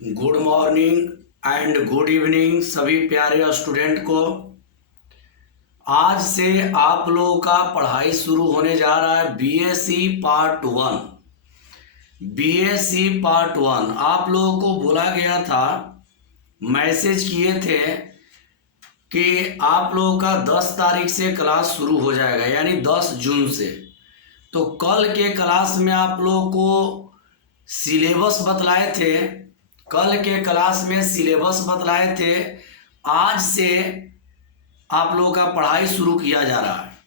Good morning and good evening सभी प्यारे student को। आज से आप लोगों का पढ़ाई शुरू होने जा रहा है बीएससी पार्ट 1। बीएससी पार्ट 1 आप लोगों को बोला गया था, मैसेज किए थे कि आप लोगों का 10 तारीख से क्लास शुरू हो जाएगा, यानी 10 जून से। तो कल के क्लास में आप लोगों को सिलेबस बतलाए थे, कल के क्लास में सिलेबस बतलाए थे। आज से आप लोगों का पढ़ाई शुरू किया जा रहा है।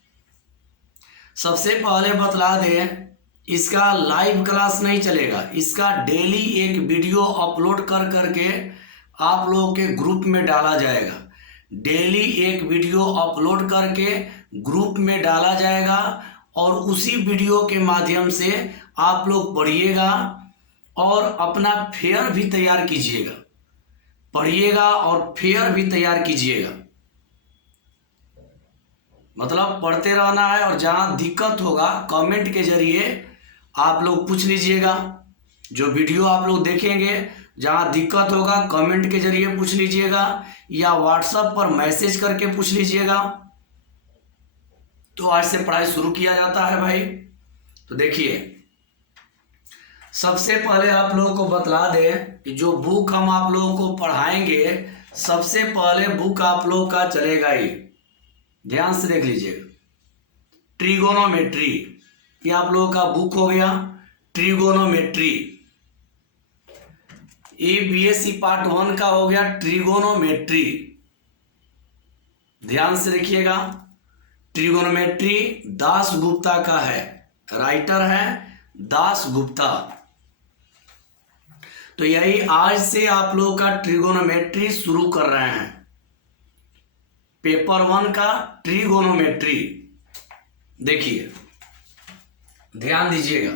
सबसे पहले बतला दें, इसका लाइव क्लास नहीं चलेगा, इसका डेली एक वीडियो अपलोड कर करके आप लोगों के ग्रुप में डाला जाएगा। डेली एक वीडियो अपलोड करके ग्रुप में डाला जाएगा और उसी वीडियो के माध्यम से आप लोग पढ़िएगा और अपना फेयर भी तैयार कीजिएगा। पढ़िएगा और फेयर भी तैयार कीजिएगा, मतलब पढ़ते रहना है। और जहाँ दिक्कत होगा कमेंट के जरिए आप लोग पूछ लीजिएगा। जो वीडियो आप लोग देखेंगे, जहाँ दिक्कत होगा कमेंट के जरिए पूछ लीजिएगा या व्हाट्सएप पर मैसेज करके पूछ लीजिएगा। तो आज से पढ़ाई शुरू किया जाता है भाई। तो देखिए, सबसे पहले आप लोगों को बतला दें कि जो बुक हम आप लोगों को पढ़ाएंगे, सबसे पहले बुक आप लोगों का चलेगा ये, ध्यान से देख लीजिएगा, ट्रिगोनोमेट्री। ये आप लोगों का बुक हो गया ट्रिगोनोमेट्री। ये बीएससी पार्ट 1 का हो गया ट्रिगोनोमेट्री। ध्यान से देखिएगा, ट्रिगोनोमेट्री दास गुप्ता का है, राइटर है दास गुप्ता। तो यही आज से आप लोगों का ट्रिगोनोमेट्री शुरू कर रहे हैं, पेपर 1 का ट्रिगोनोमेट्री। देखिए, ध्यान दीजिएगा,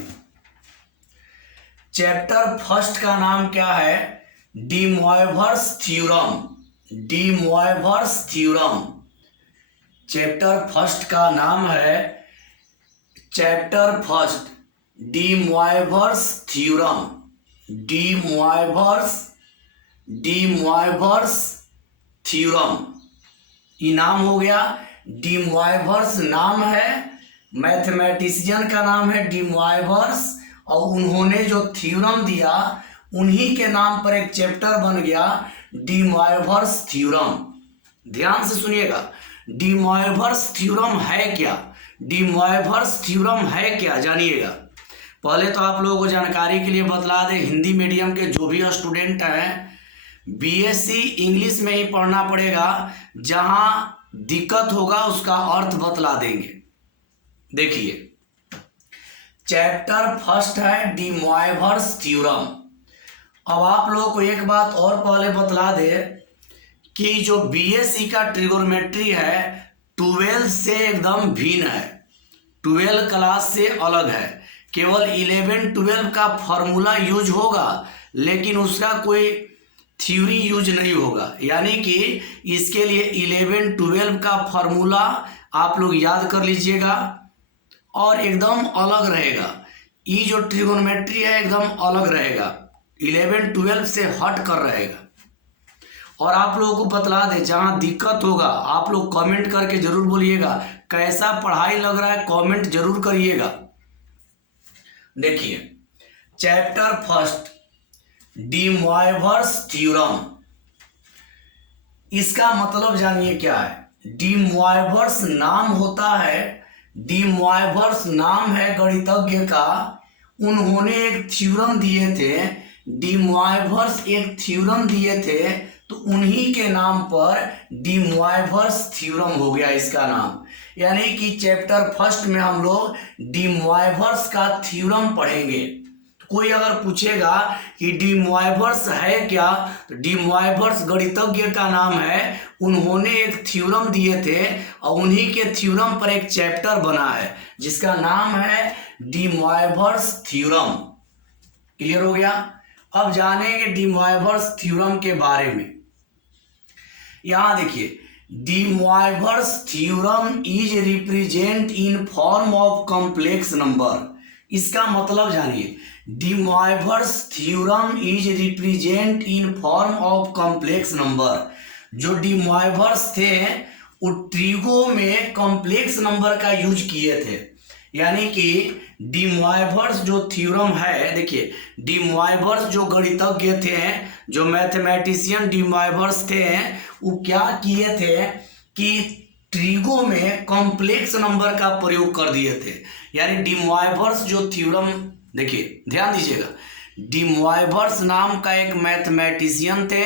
चैप्टर फर्स्ट का नाम क्या है? D Moivre's theorem. D Moivre's theorem chapter first का नाम है, chapter first D Moivre's theorem. D Moivre's theorem, ये नाम हो गया। डी मोइवर्स नाम है, मैथमेटिशियन का नाम है डी मोइवर्स, और उन्होंने जो थ्योरम दिया उन्हीं के नाम पर एक चैप्टर बन गया डी मोइवर्स थ्योरम। ध्यान से सुनिएगा, डी मोइवर्स थ्योरम है क्या? डी मोइवर्स थ्योरम है क्या, जानिएगा। पहले तो आप लोगों को जानकारी के लिए बतला दें, हिंदी मीडियम के जो भी स्टूडेंट हैं, बीएससी इंग्लिश में ही पढ़ना पड़ेगा। जहाँ दिक्कत होगा उसका अर्थ बतला देंगे। देखिए, चैप्टर फर्स्ट है डी मोइवर्स थ्योरम। अब आप लोगों को एक बात और पहले बतला दे कि जो बीएससी का ट्रिगोनोमेट्री है 12 से एकदम भिन्न है, 12 क्लास से अलग है। केवल 11-12 का फॉर्मूला यूज होगा, लेकिन उसका कोई थ्योरी यूज नहीं होगा। यानी कि इसके लिए 11-12 का फॉर्मूला आप लोग याद कर लीजिएगा और एकदम अलग रहेगा। ये जो ट्रिगोनोमेट्री है एकदम अलग रहेगा, 11-12 से हट कर रहेगा। और आप लोगों को बतला दें, जहाँ दिक्कत होगा आप लोग कमेंट करके जरूर बोलिएगा, कैसा पढ़ाई लग रहा है कमेंट जरूर करिएगा। देखिए, chapter first D Moivre's theorem, इसका मतलब जानिए क्या है। डी मोइवर्स नाम होता है, डी मोइवर्स नाम है गणितज्ञ का। उन्होंने एक थ्योरम दिए थे, डी मोइवर्स एक थ्योरम दिए थे, तो उन्हीं के नाम पर डी मोइवर्स थ्योरम हो गया इसका नाम। यानी कि चैप्टर फर्स्ट में हम लोग डी मोइवर्स का थ्योरम पढ़ेंगे। तो कोई अगर पूछेगा कि डी मोइवर्स है क्या, तो डी मोइवर्स गणितज्ञ का नाम है। उन्होंने एक थ्योरम दिए थे और उन्हीं के थ्योरम पर एक चैप्टर बना है जिसका नाम है डी मोइवर्स थ्योरम। क्लियर हो गया? अब जानेंगे डी मोइवर्स थ्योरम के बारे में। यहां देखिए, de Moivre's theorem is represent in form of complex number. इसका मतलब जानिए, de Moivre's theorem is represent in form of complex number. जो डी मॉयवर्स थे वो ट्रिगो में कॉम्प्लेक्स नंबर का यूज किए थे। यानी कि डी मॉयवर्स जो थ्योरम है, देखिए डी मॉयवर्स जो गणितज्ञ थे, जो मैथमेटिशियन डी मॉयवर्स थे, वो क्या किए थे कि ट्रिगो में कॉम्प्लेक्स नंबर का प्रयोग कर दिए थे। यानी डी मॉयवर्स जो थ्योरम, देखिए ध्यान दीजिएगा, डी मॉयवर्स नाम का एक मैथमेटिशियन थे,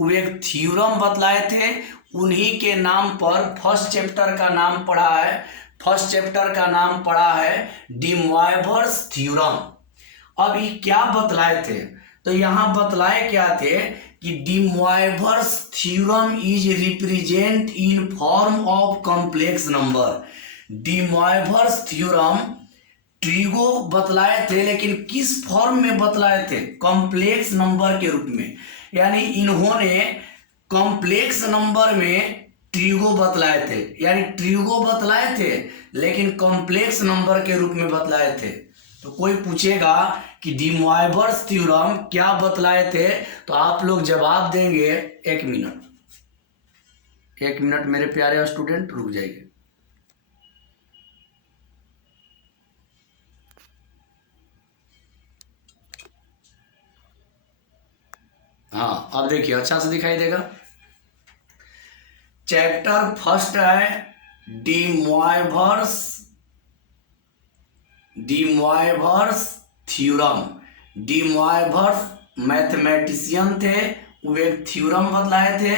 वो एक थ्योरम बतलाए थे। उन्हीं के नाम पर फर्स्ट चैप्टर का नाम पढ़ा है, फर्स्ट चैप्टर का नाम पढ़ा है डी मॉयवर्स थ्योरम। अब ये क्या बतलाए थे, तो यहाँ बतलाए क्या थे कि de Moivre's theorem is represent in form of complex number. De Moivre's theorem trigo बतलाए थे, लेकिन किस फॉर्म में बतलाए थे? कॉम्प्लेक्स नंबर के रूप में। यानी इन्होंने कॉम्प्लेक्स नंबर में ट्रिगो बतलाए थे, यानी ट्रिगो बतलाए थे लेकिन कॉम्प्लेक्स नंबर के रूप में बतलाए थे। तो कोई पूछेगा कि डी मॉयवर्स थ्योरम क्या बतलाए थे, तो आप लोग जवाब देंगे, एक मिनट मेरे प्यारे स्टूडेंट रुक जाइए। हाँ, अब देखिए अच्छा से दिखाई देगा। चैप्टर फर्स्ट है de Moivre's theorem. De मॉयवर्स mathematician थे, वो एक थ्योरम बतलाए थे,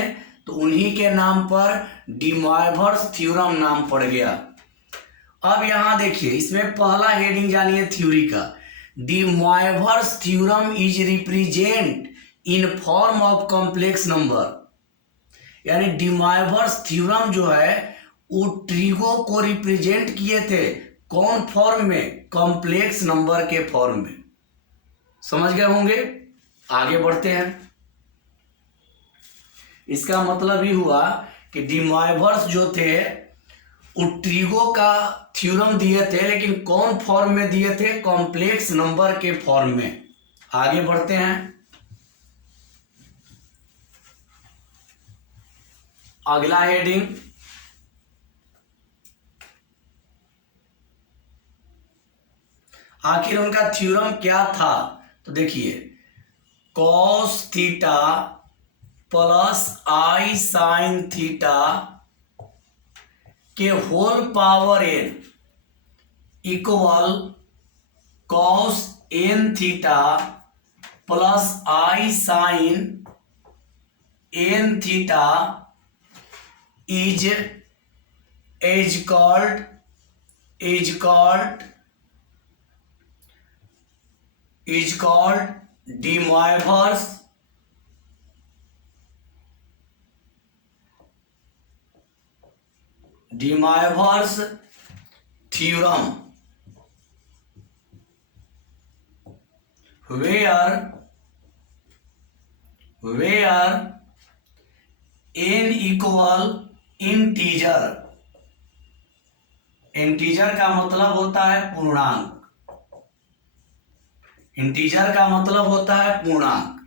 तो उन्हीं के नाम पर डी मॉयवर्स थ्योरम नाम पड़ गया। अब यहां देखिए, इसमें पहला हेडिंग जानिए थ्योरी का। De Moivre's theorem is represent in form of complex number. यानी डी मॉयवर्स थ्योरम जो है वो ट्रिगो को रिप्रेजेंट किए थे, कौन फॉर्म में? कॉम्प्लेक्स नंबर के फॉर्म में। समझ गए होंगे? आगे बढ़ते हैं। इसका मतलब ही हुआ कि डी मॉयवर्स जो थे वो ट्रिगो का थ्योरम दिए थे, लेकिन कौन फॉर्म में दिए थे? कॉम्प्लेक्स नंबर के फॉर्म में। आगे बढ़ते हैं। अगला हेडिंग, आखिर उनका थ्योरम क्या था? तो देखिए, cos theta plus i sine theta के whole power n equal cos n theta plus i sine n theta is called de Moivre's theorem, where n equal integer. Integer का मतलब होता है पूर्णांक। इंटीजर का मतलब होता है पूर्णांक।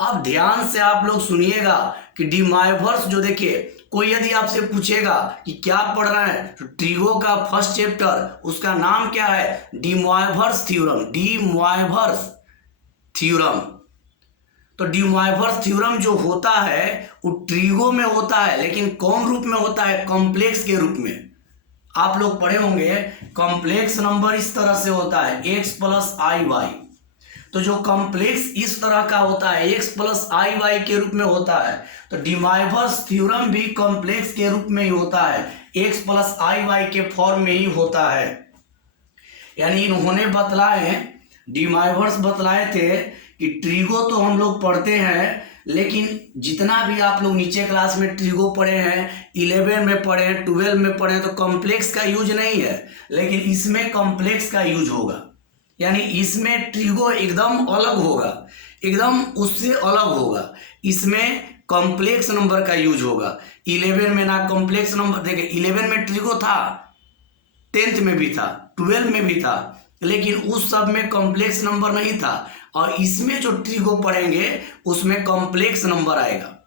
अब ध्यान से आप लोग सुनिएगा कि डी मॉयवर्स जो, देखिए कोई यदि आपसे पूछेगा कि क्या पढ़ रहा है, तो ट्रिगो का फर्स्ट चैप्टर, उसका नाम क्या है? De Moivre's theorem. De Moivre's theorem. तो डी मॉयवर्स थ्योरम जो होता है वो ट्रिगो में होता है, लेकिन कौन रूप में होता है? कॉम्प्लेक्स के रूप में। आप लोग पढ़े होंगे कॉम्प्लेक्स नंबर इस तरह से होता है x प्लस आई वाई। तो जो कॉम्प्लेक्स इस तरह का होता है x प्लस आई वाई के रूप में होता है, तो डी मॉयवर्स थ्योरम भी कॉम्प्लेक्स के रूप में ही होता है, x प्लस आई वाई के फॉर्म में ही होता है। यानी इन्होंने बतलाए, डी मॉयवर्स बतलाए थे कि ट्रिगो तो हम लोग पढ़ते हैं, लेकिन जितना भी आप लोग नीचे क्लास में ट्रिगो पढ़े हैं, 11 में पढ़े हैं, 12 में पढ़े हैं, तो कॉम्प्लेक्स का यूज नहीं है, लेकिन इसमें कॉम्प्लेक्स का यूज होगा। यानी इसमें ट्रिगो एकदम अलग होगा, एकदम उससे अलग होगा। इसमें कॉम्प्लेक्स नंबर का यूज होगा। 11 में ना कॉम्प्लेक्स नंबर, देखिए 11 में ट्रिगो था, 10th में भी था, 12 में भी था, लेकिन उस सब में कॉम्प्लेक्स नंबर नहीं था, और इसमें जो ट्रिक को पढ़ेंगे उसमें कॉम्प्लेक्स नंबर आएगा।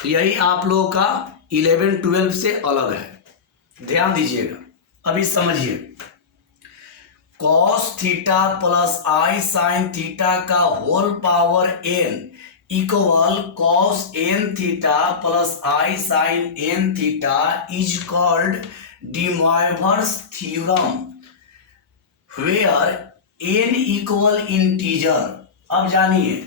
यही आप लोगों का 11-12 से अलग है, ध्यान दीजिएगा। अभी समझिए, cos theta plus i sine theta का whole power n equal cos n theta plus i sine n theta is called de Moivre's theorem where n equal integer. अब जानिए,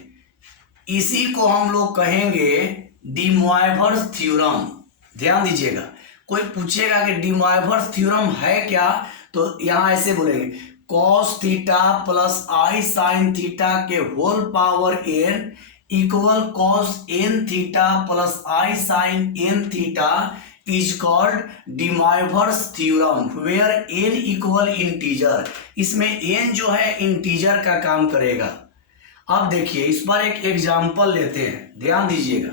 इसी को हम लोग कहेंगे डी मोइवर्स थ्योरम। ध्यान दीजिएगा, कोई पूछेगा कि डी मोइवर्स थ्योरम है क्या, तो यहां ऐसे बोलेंगे, cos theta plus i sine theta के whole power n equal cos n theta plus i sine n theta is called de Moivre's theorem where n equal integer. इसमें n जो है इंटीजर का काम करेगा। अब देखिए, इस पर एक एग्जाम्पल लेते हैं, ध्यान दीजिएगा,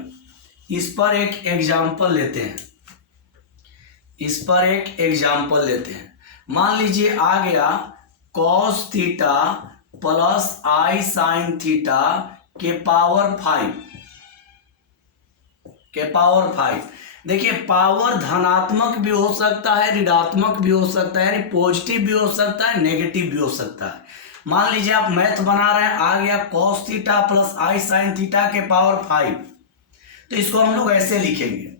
इस पर एक एग्जाम्पल लेते हैं, इस पर एक एग्जाम्पल लेते हैं। मान लीजिए आ गया cos theta plus i sine theta के पावर 5। देखिए, पावर धनात्मक भी हो सकता है, ऋणात्मक भी हो सकता है, यानी पॉजिटिव भी हो सकता है, नेगेटिव भी हो सकता है। मान लीजिए आप मैथ बना रहे हैं, आ गया cos theta plus i sine theta के पावर 5, तो इसको हम लोग ऐसे लिखेंगे,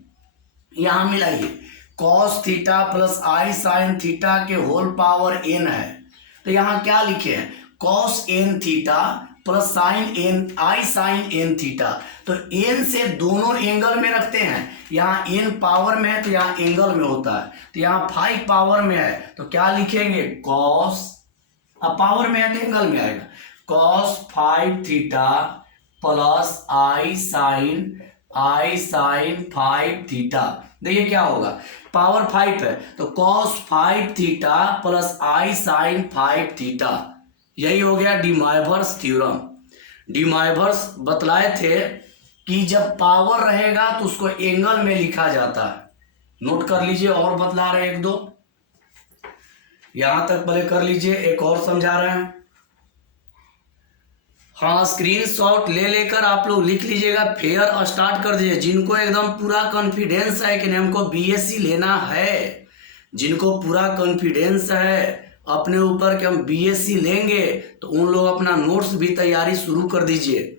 यहां मिलाइए, cos theta plus i sine theta के होल पावर n है, तो यहां क्या लिखे हैं, cos n theta plus sine n i sine n theta. तो n से दोनों एंगल में रखते हैं, यहाँ n पावर में है तो यहाँ एंगल में होता है, तो यहाँ 5 पावर में है, तो क्या लिखेंगे, कॉस, अब पावर में है तो एंगल में आएगा, cos 5 theta plus i sign 5 theta. देखिए क्या होगा, पावर 5 है तो cos 5 theta plus i sign 5 theta. यही हो गया D Moivre's theorem. D Moivre's बतलाए थे कि जब पावर रहेगा तो उसको एंगल में लिखा जाता है। नोट कर लीजिए, और बतला रहे हैं एक दो, यहां तक पहले कर लीजिए, एक और समझा रहे हैं। हाँ, स्क्रीनशॉट ले लेकर आप लोग लिख लीजिएगा, फेयर स्टार्ट कर दीजिए। जिनको एकदम पूरा कॉन्फिडेंस है कि हमको बीएससी लेना है, जिनको पूरा कॉन्फिडेंस है अपने ऊपर कि हम बीएससी लेंगे, तो उन लोग अपना नोट्स भी तैयारी शुरू कर दीजिए,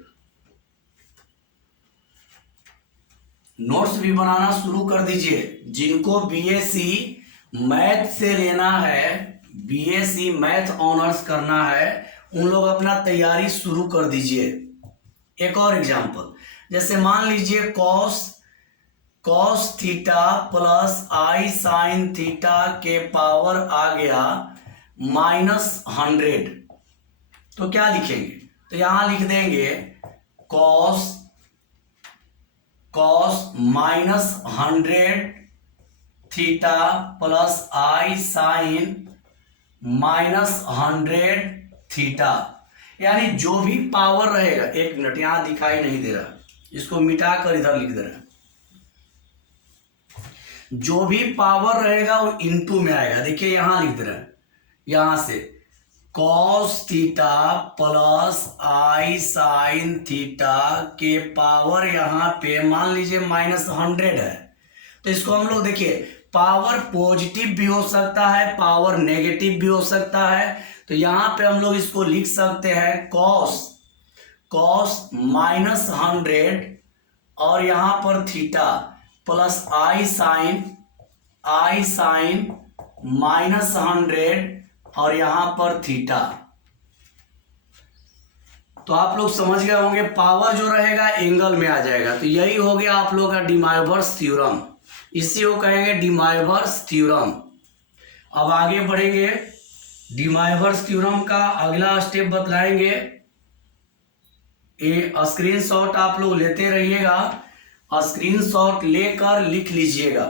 नोट्स भी बनाना शुरू कर दीजिए। जिनको बीएससी मैथ से लेना है, बीएससी मैथ ऑनर्स करना है, उन लोग अपना तैयारी शुरू कर दीजिए। एक और एग्जांपल, जैसे मान लीजिए cos theta plus i sine theta के पावर आ गया -100, तो क्या लिखेंगे, तो यहां लिख देंगे cos -100 theta plus i sign -100 theta. यानी जो भी पावर रहेगा, एक मिनट, यहां दिखाई नहीं दे रहा, इसको मिटाकर इधर लिख दे रहा है, जो भी पावर रहेगा वो इनटू में आएगा। देखिए यहां लिख दे रहा है, यहां से cos theta plus i sine theta के पावर यहां पे मान लीजिए -100 है, तो इसको हम लोग देखिए, पावर पॉजिटिव भी हो सकता है, पावर नेगेटिव भी हो सकता है, तो यहां पे हम लोग इसको लिख सकते हैं कॉस -100 और यहां पर थीटा प्लस आई साइन -100 और यहां पर थीटा। तो आप लोग समझ गए होंगे, पावर जो रहेगा एंगल में आ जाएगा। तो यही हो गया आप लोग का डी मोइवर्स थ्योरम, इसी को कहेंगे डी मोइवर्स थ्योरम। अब आगे बढ़ेंगे, डी मोइवर्स थ्योरम का अगला स्टेप बतलाएंगे। ये स्क्रीनशॉट आप लोग लेते रहिएगा, स्क्रीनशॉट लेकर लिख लीजिएगा।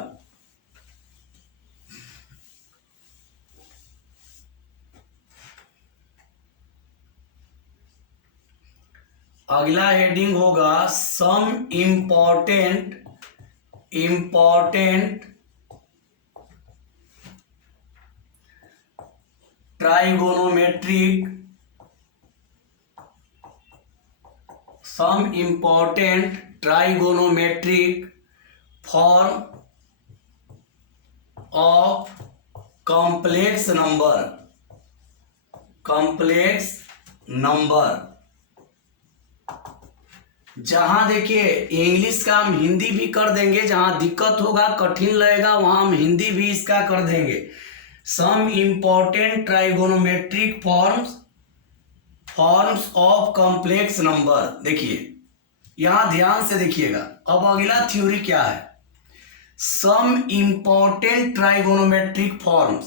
अगला हेडिंग होगा some important trigonometric, some important trigonometric form of complex number। जहां देखिए इंग्लिश का हम हिंदी भी कर देंगे, जहां दिक्कत होगा कठिन लगेगा वहां हम हिंदी भी इसका कर देंगे। Some important trigonometric forms of complex number. देखिए यहां ध्यान से देखिएगा, अब अगला थ्योरी क्या है। सम इंपॉर्टेंट ट्राइगोनोमेट्रिक फॉर्म्स,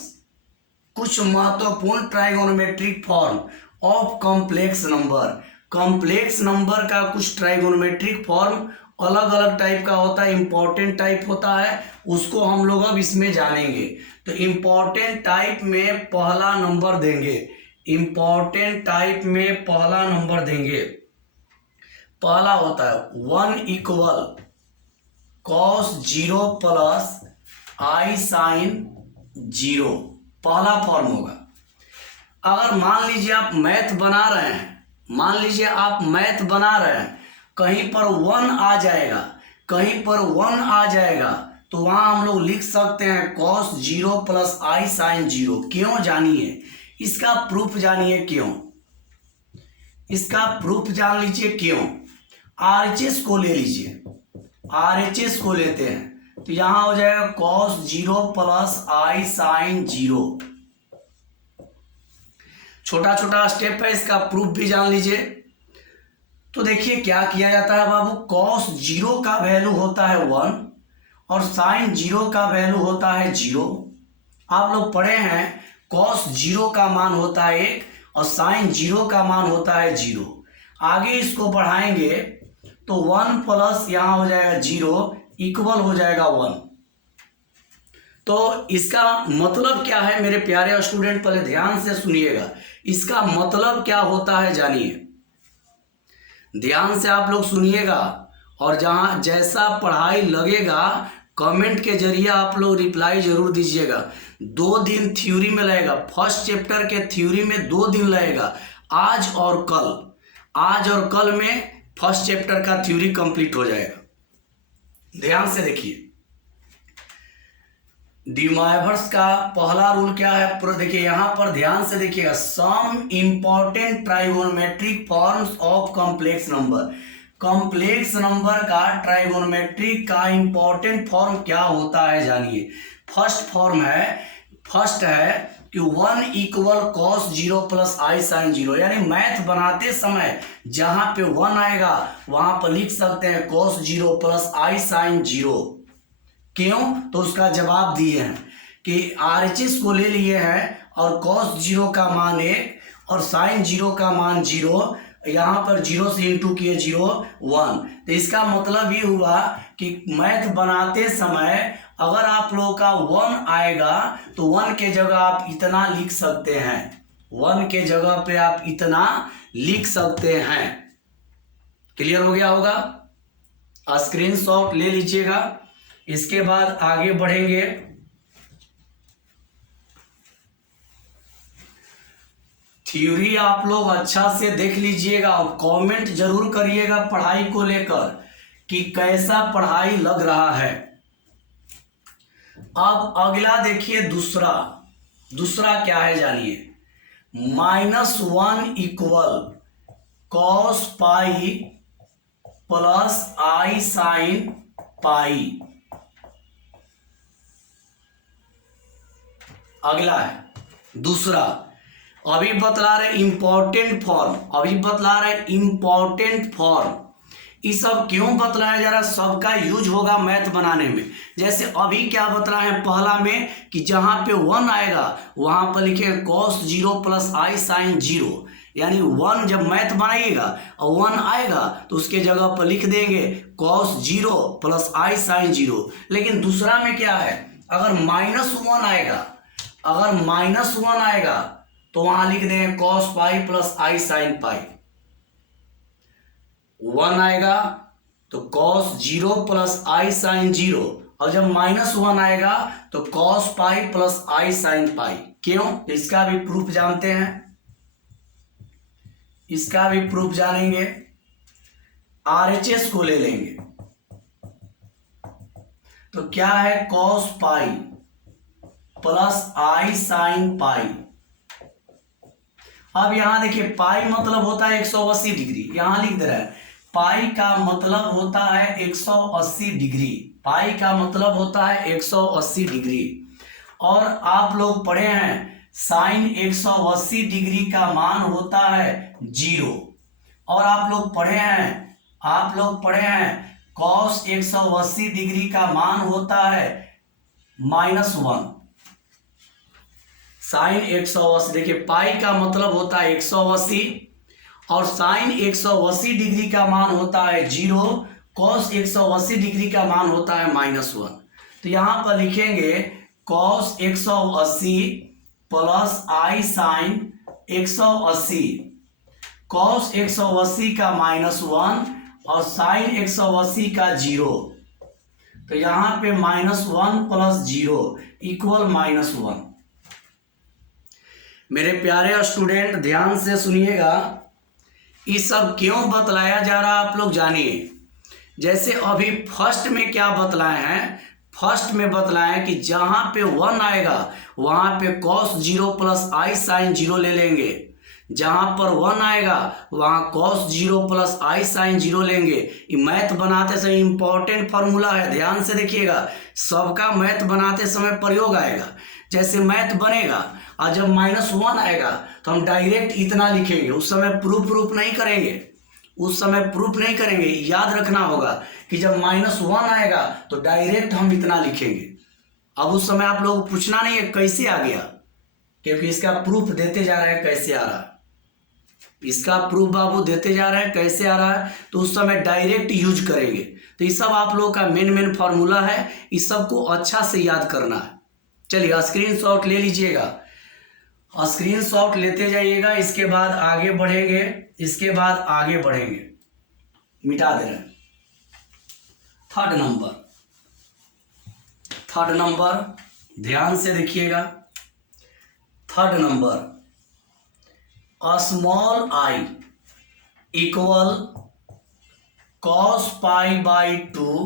कुछ महत्वपूर्ण trigonometric form of complex number. Complex number का कुछ ट्राइगोनोमेट्रिक फॉर्म अलग अलग टाइप का होता है, इंपॉर्टेंट टाइप होता है, उसको हम लोग अब इसमें जानेंगे। तो इंपॉर्टेंट टाइप में पहला नंबर देंगे, इंपॉर्टेंट टाइप में पहला नंबर देंगे। पहला होता है 1 equal cos 0 plus i sin 0, पहला फॉर्म होगा। अगर मान लीजिए आप मैथ बना रहे हैं, मान लीजिए आप मैथ बना रहे हैं, कहीं पर 1 आ जाएगा, कहीं पर 1 आ जाएगा, तो वहां हम लोग लिख सकते हैं cos 0 प्लस i sin 0। क्यों जानिए, इसका प्रूफ जानिए क्यों, इसका प्रूफ जान लीजिए क्यों। RHS को ले लीजिए, RHS को लेते हैं तो यहां हो जाएगा cos 0 प्लस i sin 0। छोटा छोटा स्टेप है, इसका प्रूफ भी जान लीजिए। तो देखिए क्या किया जाता है बाबू, cos 0 का वैल्यू होता है 1 और sin 0 का वैल्यू होता है 0। आप लोग पढ़े हैं cos 0 का मान होता है 1 और sin 0 का मान होता है 0। आगे इसको बढ़ाएंगे तो 1 प्लस यहां हो जाएगा 0 इक्वल हो जाएगा 1। तो इसका मतलब क्या है मेरे प्यारे स्टूडेंट, पहले ध्यान से सुनिएगा, इसका मतलब क्या होता है जानिए, ध्यान से आप लोग सुनिएगा और जहां जैसा पढ़ाई लगेगा कमेंट के जरिए आप लोग रिप्लाई जरूर दीजिएगा। 2 दिन थ्योरी में लगेगा, फर्स्ट चैप्टर के थ्योरी में 2 दिन लगेगा, आज और कल। आज और कल में फर्स्ट चैप्टर का थ्योरी कंप्लीट हो जाएगा। ध्यान से देखिए, डी माइवर्स का पहला रूल क्या है, देखिए यहां पर ध्यान से देखिएगा, some important trigonometric forms of complex number. Complex number का ट्राइगोनोमेट्रिक का इंपॉर्टेंट फॉर्म क्या होता है जानिए। फर्स्ट है कि 1 equal cos 0 plus i sin 0, यानी मैथ बनाते समय जहां पे 1 आएगा वहां पर लिख सकते हैं cos 0 प्लस i sin 0। क्यों, तो उसका जवाब दिए हैं कि RHS को ले लिए हैं और cos 0 का मान 1 और sin 0 का मान 0, यहाँ पर 0 से इंटू किए 0 1। तो इसका मतलब ये हुआ कि मैथ बनाते समय अगर आप लोगों का 1 आएगा तो 1 के जगह आप इतना लिख सकते हैं, 1 के जगह पे आप इतना लिख सकते हैं। क्लियर हो गया होगा, स्क्रीनशॉट ले लीजिएगा। इसके बाद आगे बढ़ेंगे। थ्योरी आप लोग अच्छा से देख लीजिएगा और कमेंट जरूर करिएगा पढ़ाई को लेकर कि कैसा पढ़ाई लग रहा है। अब अगला देखिए, दूसरा क्या है जानिए। -1 equal cos pi plus i sin पाई। अगला है दूसरा, अभी बतला रहे इंपॉर्टेंट फॉर्म। ये सब क्यों बतलाया जा रहा है, सबका यूज होगा मैथ बनाने में। जैसे अभी क्या बतलाए हैं पहला में कि जहां पे 1 आएगा वहां पर लिखेंगे cos 0 प्लस i sin 0, यानी 1 जब मैथ बनाइएगा और 1 आएगा तो उसके जगह पर लिख देंगे cos 0 प्लस i sin 0। लेकिन दूसरा में क्या है, अगर -1 आएगा तो वहां लिख देंगे cos pi plus i sin पाई। 1 आएगा तो cos 0 प्लस i sin 0, और जब -1 आएगा तो cos pi plus i sin पाई। क्यों? इसका भी प्रूफ जानते हैं, इसका भी प्रूफ जानेंगे। RHS को ले लेंगे तो क्या है, cos pi plus i sine पाई। अब यहां देखिए पाई मतलब होता है 180 डिग्री, यहां लिख दे रहा है पाई का मतलब होता है 180 डिग्री, पाई का मतलब होता है 180 डिग्री। और आप लोग पढ़े हैं साइन 180 डिग्री का मान होता है 0। और आप लोग पढ़े हैं कॉस 180 डिग्री का मान होता है -1। साइन 180, देखिए पाई का मतलब होता है 180 और साइन 180 डिग्री का मान होता है 0, कॉस 180 डिग्री का मान होता है -1। तो यहां पर लिखेंगे cos 180 plus i sign 180, cos 180 का -1 और साइन 180 का 0। तो यहां पे -1 प्लस 0 इक्वल -1। मेरे प्यारे स्टूडेंट ध्यान से सुनिएगा, ये सब क्यों बतलाया जा रहा है आप लोग जानिए। जैसे अभी फर्स्ट में क्या बतलाए हैं, फर्स्ट में बतलाए कि जहां पे 1 आएगा वहां पे cos 0 प्लस आई साइन 0 ले लेंगे, जहां पर 1 आएगा वहां cos 0 प्लस आई साइन 0 लेंगे। ये मैथ बनाते समय इंपॉर्टेंट फॉर्मूला है, ध्यान से देखिएगा, सबका मैथ बनाते समय प्रयोग आएगा। जैसे मैथ बनेगा और जब -1 आएगा तो हम डायरेक्ट इतना लिखेंगे, उस समय प्रूफ नहीं करेंगे, उस समय प्रूफ नहीं करेंगे। याद रखना होगा कि जब -1 आएगा तो डायरेक्ट हम इतना लिखेंगे। अब उस समय आप लोग पूछना नहीं है कैसे आ गया, क्योंकि इसका प्रूफ देते जा रहे हैं कैसे आ रहा है, इसका प्रूफ बाबू देते जा रहे हैं कैसे आ रहा है, तो उस समय डायरेक्ट यूज करेंगे। तो ये सब आप लोगों का मेन फॉर्मूला है, इस सबको अच्छा से याद करना है। चलिए स्क्रीनशॉट ले लीजिएगा, स्क्रीनशॉट लेते जाइएगा, इसके बाद आगे बढ़ेंगे, मिटा दे रहे हैं। थर्ड नंबर ध्यान से देखिएगा। Third number small I equal cos pi by 2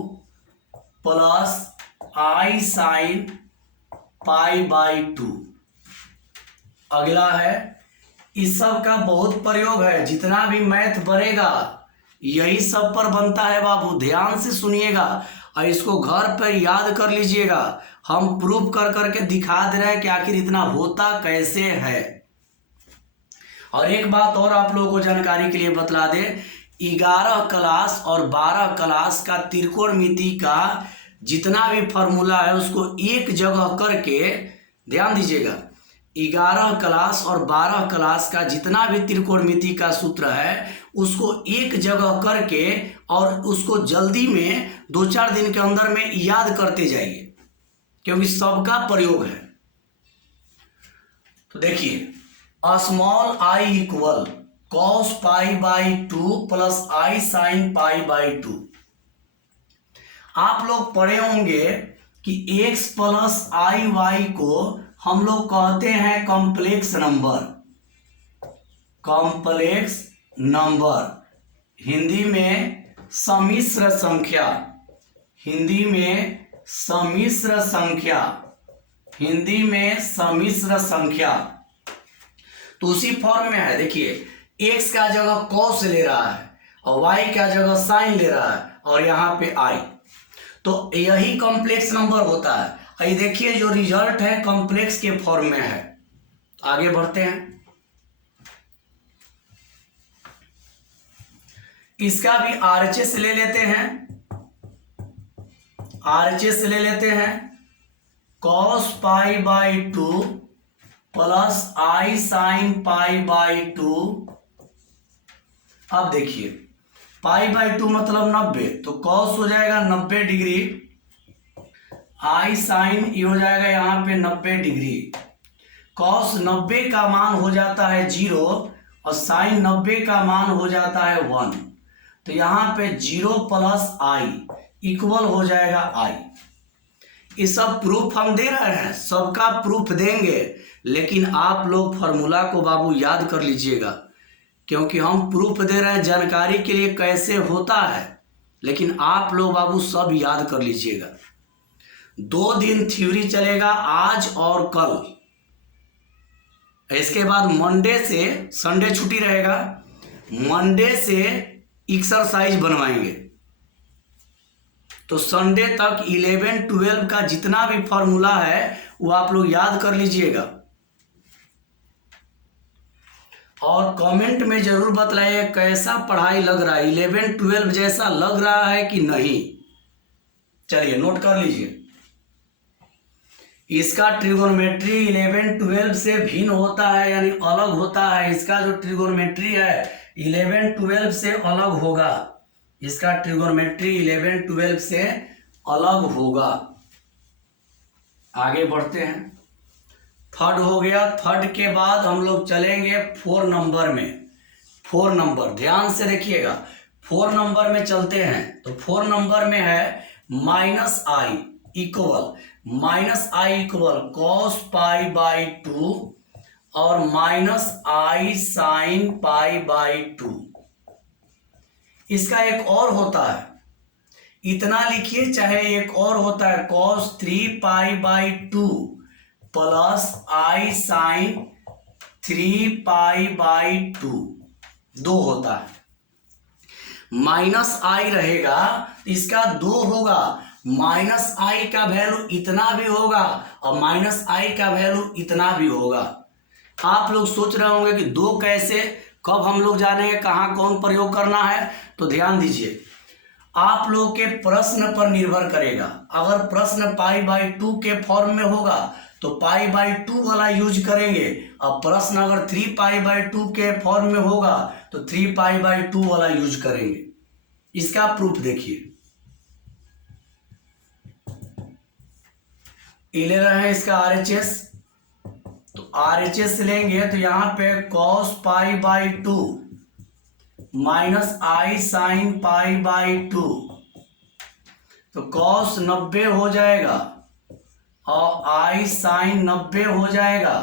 plus i sine pi by 2। अगला है, इस सब का बहुत प्रयोग है, जितना भी मैथ बनेगा यही सब पर बनता है बाबू, ध्यान से सुनिएगा और इसको घर पर याद कर लीजिएगा। हम प्रूफ कर करके दिखा दे रहे हैं कि आखिर इतना होता कैसे है। और एक बात और आप लोगों को जानकारी के लिए बतला दे, 11 क्लास और 12 क्लास का त्रिकोणमिति का जितना भी फॉर्मूला है उसको एक जगह करके, ध्यान दीजिएगा, 11 क्लास और 12 क्लास का जितना भी त्रिकोणमिति का सूत्र है उसको एक जगह करके और उसको जल्दी में 2-4 दिन के अंदर में याद करते जाइए, क्योंकि सबका प्रयोग है। तो देखिए small I equal cos pi by 2 plus i sine pi by 2। आप लोग पढ़े होंगे कि x प्लस आई वाई को हम लोग कहते हैं कॉम्प्लेक्स नंबर, हिंदी में सम्मिश्र संख्या, तो उसी फॉर्म में है। देखिए x का जगह cos ले रहा है और y का जगह साइन ले रहा है और यहाँ पे i, तो यही कॉम्प्लेक्स नंबर होता है। ये देखिए जो रिजल्ट है कॉम्प्लेक्स के फॉर्म में है। आगे बढ़ते हैं, इसका भी RHS ले लेते हैं, cos pi by 2 plus i sine pi by 2। अब देखिए पाई बाई 2 मतलब 90, तो cos हो जाएगा 90 डिग्री, आई साइन ये हो जाएगा यहाँ पे 90 डिग्री। cos 90 का मान हो जाता है 0 और साइन 90 का मान हो जाता है 1, तो यहाँ पे 0 प्लस आई इक्वल हो जाएगा आई। ये सब प्रूफ हम दे रहे हैं, सबका प्रूफ देंगे, लेकिन आप लोग फार्मूला को बाबू याद कर लीजिएगा, क्योंकि हम प्रूफ दे रहे हैं जानकारी के लिए कैसे होता है, लेकिन आप लोग बाबू सब याद कर लीजिएगा। 2 दिन थ्योरी चलेगा, आज और कल। इसके बाद मंडे से संडे छुट्टी रहेगा, मंडे से एक्सरसाइज बनवाएंगे। तो संडे तक 11, 12 का जितना भी फॉर्मूला है वो आप लोग याद कर लीजिएगा, और कमेंट में जरूर बतलाइए कैसा पढ़ाई लग रहा है, 11, 12 जैसा लग रहा है कि नहीं। चलिए नोट कर लीजिए। इसका ट्रिगोनोमेट्री 11, 12 से भिन्न होता है, यानी अलग होता है। इसका जो ट्रिगोनोमेट्री है 11, 12 से अलग होगा। इसका ट्रिगोनोमेट्री 11, 12 से अलग होगा। आगे बढ़ते हैं। थर्ड हो गया। थर्ड के बाद हम लोग चलेंगे 4 नंबर में। 4 नंबर ध्यान से देखिएगा, 4 नंबर में चलते हैं। तो 4 नंबर में है -i equal cos pi by 2 और -i sin पाई बाई 2। इसका एक और होता है, इतना लिखिए, चाहे एक और होता है cos 3 pi by 2 plus i sin 3 pi by 2, 2 होता है। -i रहेगा, इसका 2 होगा, -i का वैल्यू इतना भी होगा और -i का वैल्यू इतना भी होगा। आप लोग सोच रहे होंगे कि 2 कैसे, कब हम लोग जानेंगे, कहाँ कौन प्रयोग करना है। तो ध्यान दीजिए, आप लोग के प्रश्न पर निर्भर करेगा। अगर प्रश्न पाई बाई 2 के फॉर्म में होगा तो पाई बाई 2 वाला यूज करेंगे, और प्रश्न अगर 3 पाई बाई 2 के फॉर्म में होगा तो 3 पाई बाई 2 वाला यूज करेंगे। इसका प्रूफ देखिए, ले रहे हैं इसका RHS। तो RHS लेंगे तो यहां पे cos pi by 2 -i sin pi by 2, तो cos 90 हो जाएगा और i sin 90 हो जाएगा।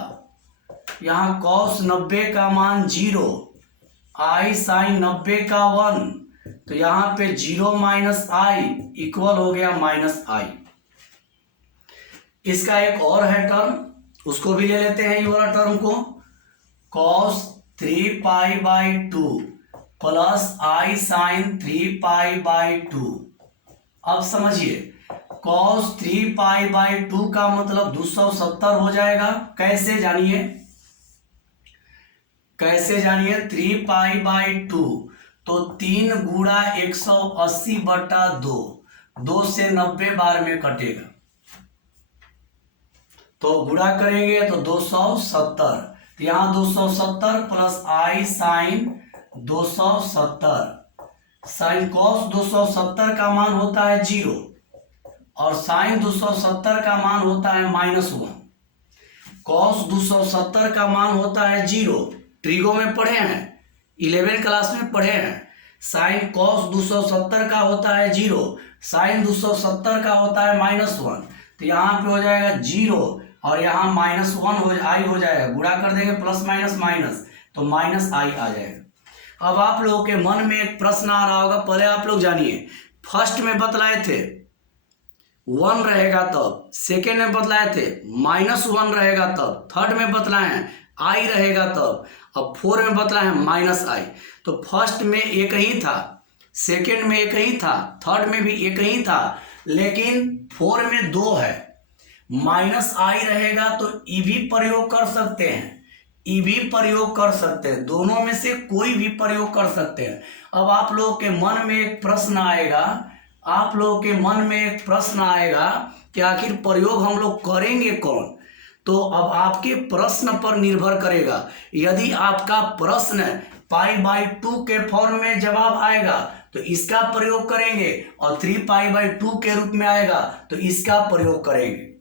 यहाँ cos 90 का मान 0, i sin 90 का 1, तो यहाँ पे 0 -i इक्वल हो गया -i। इसका एक और है टर्म, उसको भी ले लेते हैं ये वाला टर्म को, cos 3 pi by 2 plus i sin 3 pi by 2। अब समझिए, cos 3 पाई बाई 2 का मतलब 270 हो जाएगा। कैसे जानिए, कैसे जानिए, 3 पाई बाई 2 तो 3 गुणा 180 बटा 2, 2 से 90 बार में कटेगा, तो गुणा करेंगे तो 270। यहाँ 270 plus i sine 270, sine cos 270 का मान होता है 0 और साइन 270 का मान होता है -1। cos 270 का मान होता है 0, ट्रिगो में पढ़े हैं, 11 क्लास में पढ़े हैं। साइन cos 270 का होता है 0, साइन 270 का होता है -1, तो यहाँ पे हो जाएगा 0 और यहाँ -1 हो जाएगा, गुणा कर देंगे प्लस माइनस माइनस, तो -i आ जाएगा। अब आप लोगों के मन में एक प्रश्न आ रहा होगा, पहले आप लोग जानिए, फर्स्ट में बतलाए थे 1 रहेगा तब, सेकेंड में बतलाए थे -1 रहेगा तब, थर्ड में बतलाए हैं i रहेगा तब, अब 4 में बतलाए हैं -i। तो फर्स्ट में एक ही था, सेकेंड में एक ही था, थर्ड में भी एक ही था, लेकिन 4 में 2 है। -i रहेगा तो ई भी प्रयोग कर सकते हैं, ई भी प्रयोग कर सकते हैं, दोनों में से कोई भी प्रयोग कर सकते हैं। अब आप लोगों के मन में एक प्रश्न आएगा, आप लोगों के मन में एक प्रश्न आएगा कि आखिर प्रयोग हम लोग करेंगे कौन। तो अब आपके प्रश्न पर निर्भर करेगा। यदि आपका प्रश्न पाई बाई 2 के फॉर्म में जवाब आएगा तो इसका प्रयोग करेंगे, और 3 पाई बाई 2 के रूप में आएगा तो इसका प्रयोग करेंगे।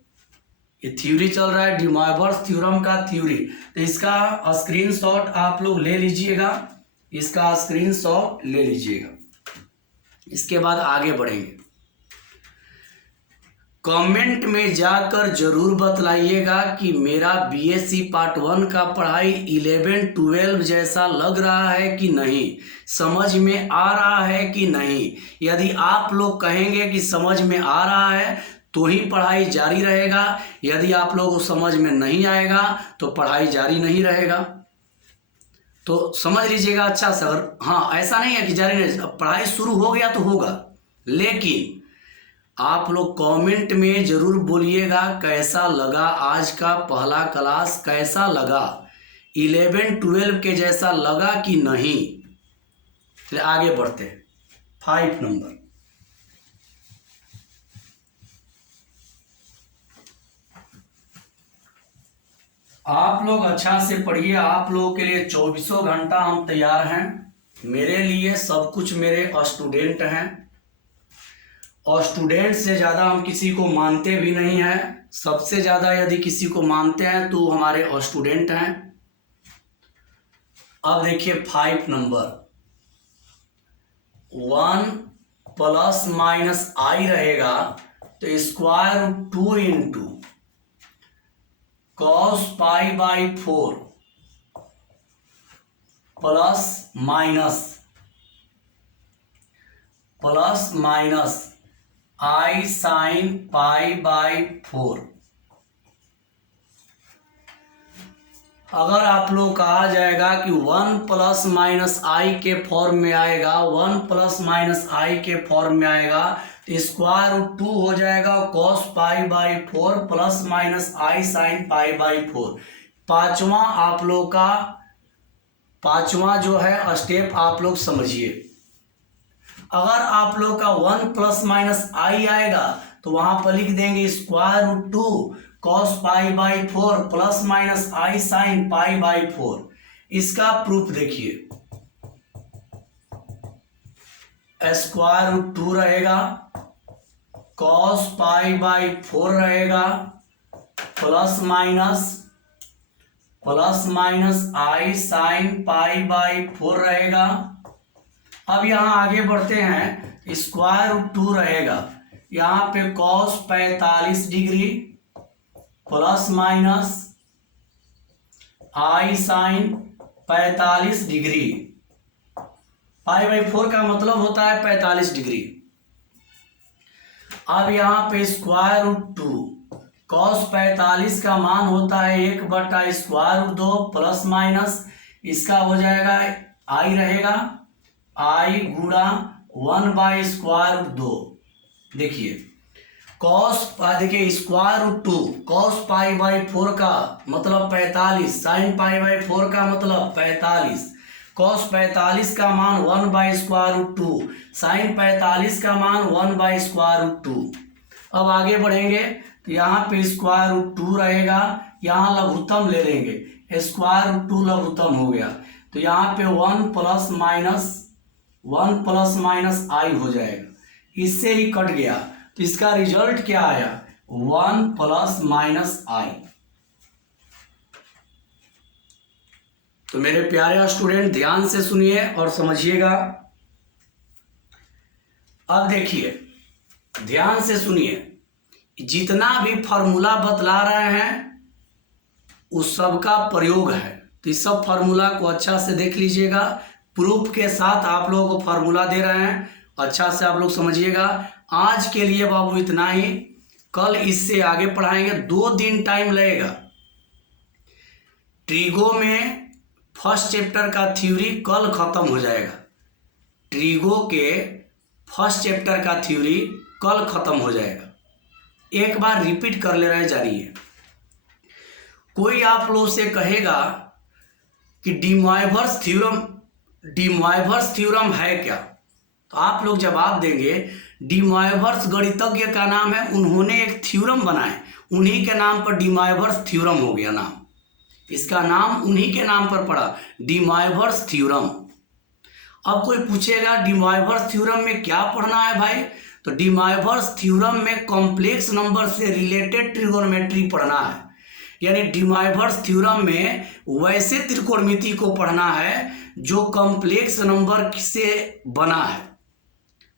ये थ्योरी चल रहा है, डी मोइवरेस थ्योरम का थ्योरी। तो इसका स्क्रीनशॉट आप लोग ले लीजिएगा, इसका स्क्रीनशॉट ले लीजिएगा। इसके बाद आगे बढ़ेंगे। कमेंट में जाकर जरूर बतलाइएगा कि मेरा बीएससी पार्ट 1 का पढ़ाई 11-12 जैसा लग रहा है कि नहीं, समझ में आ रहा है कि नहीं। यदि आप लोग कहेंगे कि समझ में आ रहा है तो ही पढ़ाई जारी रहेगा, यदि आप लोगों को समझ में नहीं आएगा तो पढ़ाई जारी नहीं रहेगा। तो समझ लीजिएगा अच्छा सर। हाँ, ऐसा नहीं है कि जारी नहीं, पढ़ाई शुरू हो गया तो होगा, लेकिन आप लोग कमेंट में जरूर बोलिएगा कैसा लगा आज का पहला क्लास, कैसा लगा, 11-12 के जैसा लगा कि नहीं। चलिए आगे बढ़ते हैं। 5 नंबर, आप लोग अच्छा से पढ़िए। आप लोगों के लिए 24 घंटा हम तैयार हैं। मेरे लिए सब कुछ मेरे स्टूडेंट हैं, और स्टूडेंट से ज़्यादा हम किसी को मानते भी नहीं हैं। सबसे ज़्यादा यदि किसी को मानते हैं तो हमारे स्टूडेंट हैं। अब देखिए 5 नंबर, 1 प्लस माइनस आई रहेगा तो square root 2 into cos pi by 4 plus minus i sine pi by 4। अगर आप लोग कहा जाएगा कि 1 प्लस माइनस आई के फॉर्म में आएगा, 1 प्लस माइनस आई के फॉर्म में आएगा तो स्क्वायर रूट 2 हो जाएगा cos pi by 4 plus minus i sine pi by 4। पांचवा जो है स्टेप आप लोग समझिए। अगर आप लोग का 1 प्लस माइनस आई आएगा तो वहां पर लिख देंगे square root 2 cos pi by 4 plus minus i sine pi by 4। इसका प्रूफ देखिए, स्क्वायर रूट 2 रहेगा, कॉस पाई बाई 4 रहेगा, plus minus i sine pi by 4 रहेगा। अब यहां आगे बढ़ते हैं, स्क्वायर रूट 2 रहेगा, यहां पे cos 45 degree plus minus i sine 45 degree. Pi by 4 का मतलब होता है 45 डिग्री। अब यहां पे स्क्वायर रूट 2 कॉस 45 का मान होता है 1 स्क्वायर रूट 2 प्लस माइनस इसका हो जाएगा आई रहेगा, आई गुणा 1 स्क्वायर रूट 2। देखिए देखिए square root 2 cos pi by 4 का मतलब 45, साइन पाई बाई 4 का मतलब 45, कॉस 45 का मान 1 स्क्वायर रूट 2, साइन 45 का मान 1 स्क्वायर रूट 2। अब आगे बढ़ेंगे तो यहाँ पे स्क्वायर रूट 2 रहेगा, यहाँ लघुत्तम ले लेंगे, स्क्वायर रूट 2 लघुत्तम हो गया तो यहाँ पे 1 प्लस माइनस आई हो जाएगा, इससे ही कट गया तो इसका रिजल्ट क्या आया 1 प्लस माइनस आई। तो मेरे प्यारे स्टूडेंट ध्यान से सुनिए और समझिएगा। अब देखिए ध्यान से सुनिए, जितना भी फॉर्मूला बतला रहे हैं उस सब का प्रयोग है, तो इस सब फॉर्मूला को अच्छा से देख लीजिएगा। प्रूफ के साथ आप लोगों को फॉर्मूला दे रहे हैं, अच्छा से आप लोग समझिएगा। आज के लिए बाबू इतना ही, कल इससे आगे पढ़ाएंगे। 2 दिन टाइम लगेगा। ट्रिगो में फर्स्ट चैप्टर का थ्योरी कल खत्म हो जाएगा, ट्रिगो के फर्स्ट चैप्टर का थ्योरी कल खत्म हो जाएगा। एक बार रिपीट कर ले रहे जानिए। कोई आप लोग से कहेगा कि डी मोइवरेस थ्योरम है क्या, तो आप लोग जवाब देंगे डी मोइवरेस गणितज्ञ का नाम है, उन्होंने एक थ्योरम बनाए, उन्हीं के नाम पर डी मोइवरेस थ्योरम हो गया नाम, इसका नाम उन्हीं के नाम पर पड़ा, डी मोइवरेस थ्योरम। अब कोई पूछेगा डी मोइवरेस थ्योरम में क्या पढ़ना है भाई, तो डी मोइवरेस थ्योरम में कॉम्प्लेक्स नंबर से रिलेटेड ट्रिगोनोमेट्री पढ़ना है। यानी डी मोइवरेस थ्योरम में वैसे त्रिकोणमिति को पढ़ना है जो कॉम्प्लेक्स नंबर से बना है।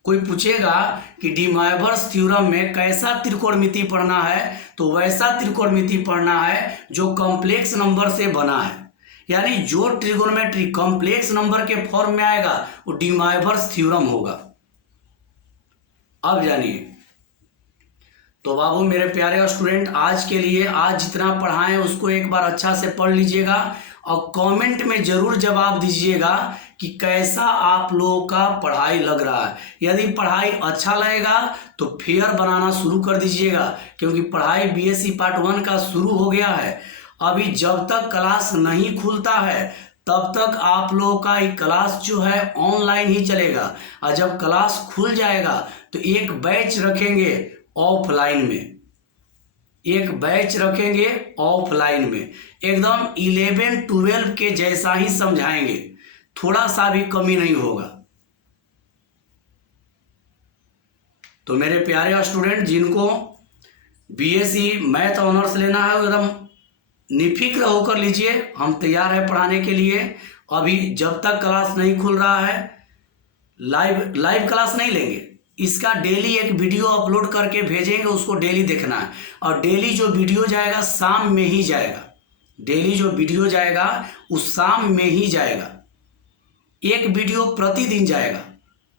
कोई पूछेगा कि डी मोइवरेस थ्योरम में कैसा त्रिकोणमिति पढ़ना है, तो वैसा त्रिकोणमिति पढ़ना है जो कॉम्प्लेक्स नंबर से बना है, यानी जो ट्रिगोनोमेट्री कॉम्प्लेक्स नंबर के फॉर्म में आएगा वो डी मोइवरेस थ्योरम होगा। अब जानिए तो बाबू मेरे प्यारे स्टूडेंट, आज के लिए आज जितना पढ़ाएं उसको एक बार अच्छा से पढ़ लीजिएगा और कमेंट में जरूर जवाब दीजिएगा कि कैसा आप लोगों का पढ़ाई लग रहा है। यदि पढ़ाई अच्छा लगेगा तो फेयर बनाना शुरू कर दीजिएगा, क्योंकि पढ़ाई बीएससी पार्ट 1 का शुरू हो गया है। अभी जब तक क्लास नहीं खुलता है तब तक आप लोगों का ये क्लास जो है ऑनलाइन ही चलेगा, और जब क्लास खुल जाएगा तो एक बैच रखेंगे ऑफलाइन में, एक बैच रखेंगे ऑफलाइन में, एकदम 11-12 के जैसा ही समझाएंगे, थोड़ा सा भी कमी नहीं होगा। तो मेरे प्यारे स्टूडेंट, जिनको बीएससी मैथ ऑनर्स लेना है एकदम निफिक्र होकर लीजिए, हम तैयार है पढ़ाने के लिए। अभी जब तक क्लास नहीं खुल रहा है लाइव क्लास नहीं लेंगे, इसका डेली एक वीडियो अपलोड करके भेजेंगे, उसको डेली देखना है। और डेली जो वीडियो जाएगा शाम में ही जाएगा, डेली जो वीडियो जाएगा उस शाम में ही जाएगा। एक वीडियो प्रतिदिन जाएगा,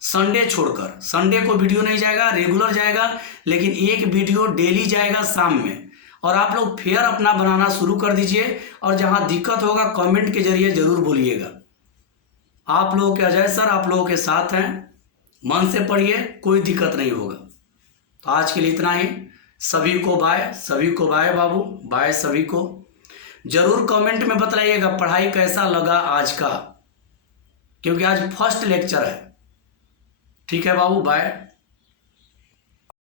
संडे छोड़कर, संडे को वीडियो नहीं जाएगा, रेगुलर जाएगा, लेकिन एक वीडियो डेली जाएगा शाम में। और आप लोग फेयर अपना बनाना शुरू कर दीजिए, और जहां दिक्कत होगा कमेंट के जरिए जरूर बोलिएगा। आप लोगों के अजय सर आप लोगों के साथ हैं, मन से पढ़िए, कोई दिक्कत नहीं होगा। तो आज के लिए इतना ही, सभी को बाय, सभी को बाय बाबू, बाय सभी को। जरूर कमेंट में बताइएगा पढ़ाई कैसा लगा आज का, क्योंकि आज फर्स्ट लेक्चर है। ठीक है बाबू, बाय।